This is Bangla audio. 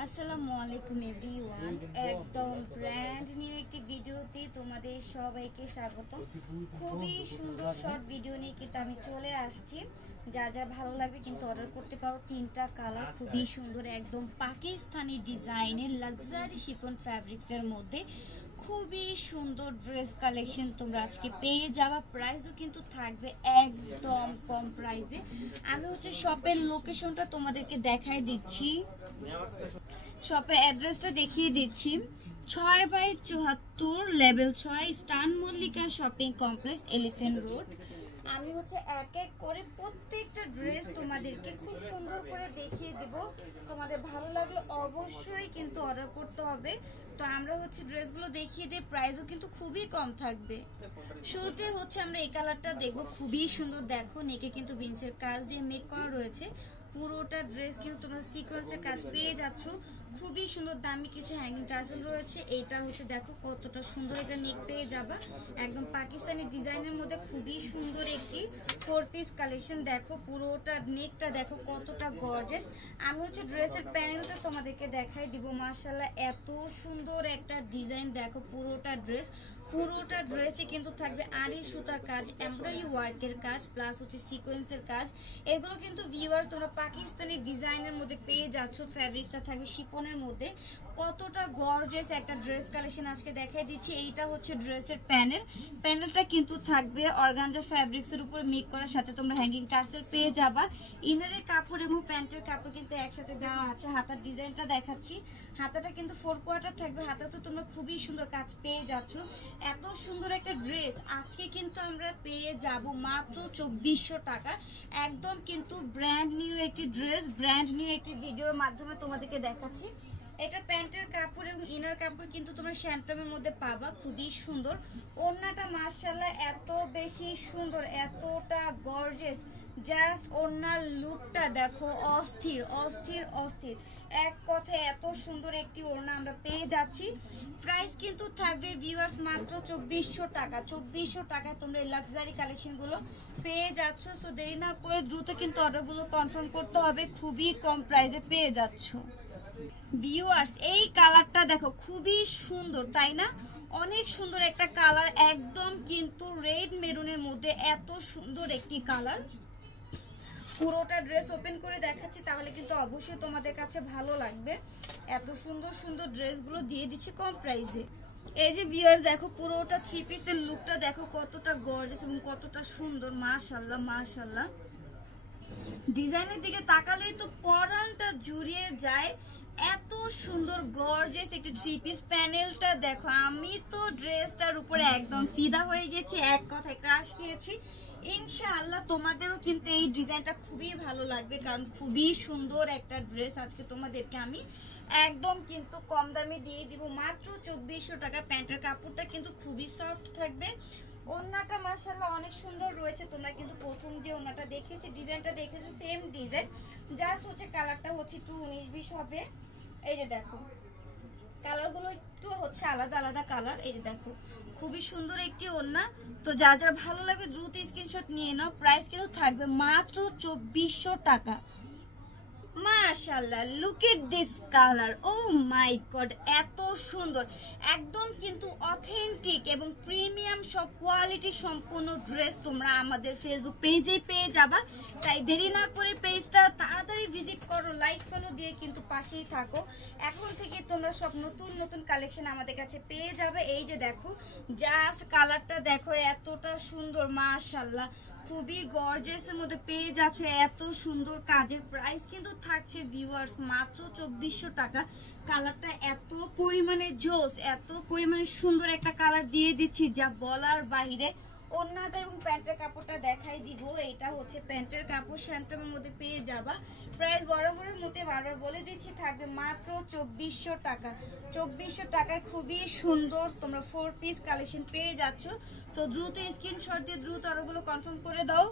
আসসালামু আলাইকুম এভরিওয়ান, একদম ব্র্যান্ড নিউ একটি ভিডিওতে তোমাদের সবাইকে স্বাগত। খুবই সুন্দর শর্ট ভিডিও নিয়ে কিন্তু আমি চলে আসছি। যার যার ভালো লাগবে কিন্তু অর্ডার করতে পারো। তিনটা কালার খুবই সুন্দর, একদম পাকিস্তানি ডিজাইনের লাক্সারি শিফন ফ্যাব্রিক্সের মধ্যে খুবই সুন্দর ড্রেস কালেকশন তোমরা আজকে পেয়ে যাবা। প্রাইসও কিন্তু থাকবে একদম কম প্রাইসে। আমি শপের লোকেশনটা তোমাদেরকে দেখাই দিচ্ছি, শপের অ্যাড্রেসটা দেখিয়ে দিচ্ছি। 6/74 লেভেল 6 স্টান Mallika shopping complex, Elephant Road. আমি এক এক করে প্রত্যেকটা ড্রেস তোমাদেরকে খুব সুন্দর করে দেখিয়ে দিব। তোমাদের ভালো লাগলে অবশ্যই কিন্তু অর্ডার করতে হবে। তো আমরা ড্রেসগুলো দেখিয়ে দিই, প্রাইসও কিন্তু খুবই কম থাকবে। শুরুতে আমরা এই কালারটা দেখবো, খুবই সুন্দর। দেখো নেকে কিন্তু বিনসের কাজ দিয়ে মেক করা রয়েছে। পুরোটা ড্রেস কিন্তু তোমরা সিকোয়েন্সের কাজ পেয়ে যাচ্ছ। খুবই সুন্দর, দামি কিছু হ্যাঙ্গিং টার্সেল রয়েছে। এইটা দেখো কতটা সুন্দর একটা নেক পেয়ে যাবা, একদম পাকিস্তানি ডিজাইনের মধ্যে খুবই সুন্দর একটি 4 পিস কালেকশন। দেখো পুরোটা নেকটা দেখো কতটা গর্জিয়াস। আমি ড্রেসের প্যানেলটা তোমাদেরকে দেখাই দিব। মাশাআল্লাহ এত সুন্দর একটা ডিজাইন। দেখো পুরোটা ড্রেসে কিন্তু থাকবে আরি সুতার কাজ, এমব্রয়ডারি ওয়ার্কের কাজ, প্লাস সিকোয়েন্সের কাজ। এগুলো কিন্তু ভিউয়ার্স তোমরা পাকিস্তানি ডিজাইনের মধ্যে পেয়ে যাচ্ছ। ফ্যাব্রিকটা থাকবে শিফনের মধ্যে। কতটা গর্জিয়াস একটা ড্রেস কালেকশন আজকে দেখাই দিচ্ছি। এইটা ড্রেসের প্যানেলটা কিন্তু থাকবে অর্গানজা ফ্যাব্রিক্সের উপর মেক করার সাথে তোমরা হ্যাঙ্গিং টার্সেল পেয়ে যাবা। ইনারের কাপড় এবং প্যান্টের কাপড় কিন্তু একসাথে দেওয়া আছে। হাতার ডিজাইনটা দেখাচ্ছি, হাতাটা কিন্তু 4 কোয়ার্টার থাকবে। হাতা তো তোমরা খুবই সুন্দর কাজ পেয়ে যাচ্ছ। এত সুন্দর একটা ড্রেস আজকে কিন্তু আমরা পেয়ে যাব মাত্র 2400 টাকা। একদম কিন্তু ব্র্যান্ড নিউ একটি ড্রেস, ব্র্যান্ড নিউ একটি ভিডিওর মাধ্যমে তোমাদেরকে দেখাচ্ছি। এটা প্যান্টের কাপড় এবং ইনার কাপড় কিন্তু তোমরা শ্যান্টমের মধ্যে পাবা, খুবই সুন্দর। ওড়নাটা মাশাআল্লাহ এত বেশি সুন্দর, এতটা গর্জিয়াস। জাস্ট ওড়নার লুকটা দেখো, অস্থির অস্থির অস্থির। এক কথায় এত সুন্দর একটি ওড়না আমরা পেয়ে যাচ্ছি। প্রাইস কিন্তু থাকবে ভিউয়ার্স মাত্র 2400 টাকা। 2400 টাকায় তোমরা এই লাক্সারি কালেকশনগুলো পেয়ে যাচ্ছ। সো দেরি না করে দ্রুত কিন্তু অর্ডারগুলো কনফার্ম করতে হবে, খুবই কম প্রাইসে পেয়ে যাচ্ছ। ভিউয়ার্স এই কালারটা দেখো, খুবই সুন্দর তাই না? অনেক সুন্দর একটা কালার, একদম কিন্তু রেড মেরুনের মধ্যে এত সুন্দর একটি কালার। পুরোটা ড্রেস ওপেন করে দেখাচ্ছি, তাহলে কিন্তু অবশ্যই তোমাদের কাছে ভালো লাগবে। এত সুন্দর সুন্দর ড্রেসগুলো দিয়ে দিচ্ছি কম প্রাইসে। এই যে ভিউয়ার্স দেখো পুরোটা 3 পিসের লুকটা দেখো কতটা গর্জিয়াস এবং কতটা সুন্দর। মাশাআল্লাহ মাশাআল্লাহ, ডিজাইনের দিকে তাকালেই তো পরানটা জুড়িয়ে যায়। এত সুন্দর গর্জিয়াস একটি 3 পিস। প্যানেলটা দেখো, আমি তো ড্রেসটার উপরে একদম ফিদা হয়ে গেছি, এক কথায় ক্রাশ খেয়েছি। ইনশাআল্লাহ তোমাদেরও কিন্তু এই ডিজাইনটা খুবই ভালো লাগবে, কারণ খুবই সুন্দর একটা ড্রেস আজকে তোমাদেরকে আমি একদম কিন্তু কম দামে দিয়ে দিব মাত্র 2400 টাকা। প্যান্টের কাপড়টা কিন্তু খুবই সফট থাকবে। ওড়নাটা মাশাআল্লাহ অনেক সুন্দর রয়েছে। তোমরা কিন্তু প্রথম যে ওড়নাটা দেখেছি, ডিজাইনটা দেখেছো, সেম ডিজাইন। জাস্ট কালারটা একটু 19-20 হবে। এই যে দেখো কালারগুলো একটু আলাদা আলাদা কালার। এই যে দেখো খুবই সুন্দর একটি ওড়না। তো যার যার ভালো লাগবে দ্রুত স্ক্রিনশট নিয়ে নাও। প্রাইস কিন্তু থাকবে মাত্র 2400 টাকা। মাশাআল্লাহ, look at this colour, oh my God এত সুন্দর। একদম কিন্তু অথেন্টিক এবং প্রিমিয়াম সব কোয়ালিটি সম্পূর্ণ ড্রেস তোমরা আমাদের ফেসবুক পেজে পেয়ে যাবা। তাই দেরি না করে পেজটা তাড়াতাড়ি ভিজিট করো, লাইক ফলো দিয়ে কিন্তু পাশেই থাকো। এখন থেকে তোমরা সব নতুন নতুন কালেকশন আমাদের কাছে পেয়ে যাবে। এই যে দেখো জাস্ট কালারটা দেখো এতটা সুন্দর। মাশাআল্লাহ খুবই গর্জিয়াসের মধ্যে পেয়ে যাচ্ছে এত সুন্দর কাজের। প্রাইস কিন্তু থাকছে ভিউয়ার্স মাত্র 2400 টাকা। কালারটা এত পরিমাণে জোস, এত পরিমাণে সুন্দর একটা কালার দিয়ে দিচ্ছি যা বলার বাইরে। ওড়নাটা এবং প্যান্টের কাপড়টা দেখাই দিব। এটা প্যান্টের কাপড়, শ্যান্টমের মধ্যে পেয়ে যাবা। প্রাইস বরাবরের মধ্যে বারবার বলে দিচ্ছি থাকবে মাত্র 2400 টাকা। 2400 টাকায় খুবই সুন্দর তোমরা 4 পিস কালেকশন পেয়ে যাচ্ছ। তো দ্রুত স্ক্রিনশট দিয়ে দ্রুত আরোগুলো কনফার্ম করে দাও।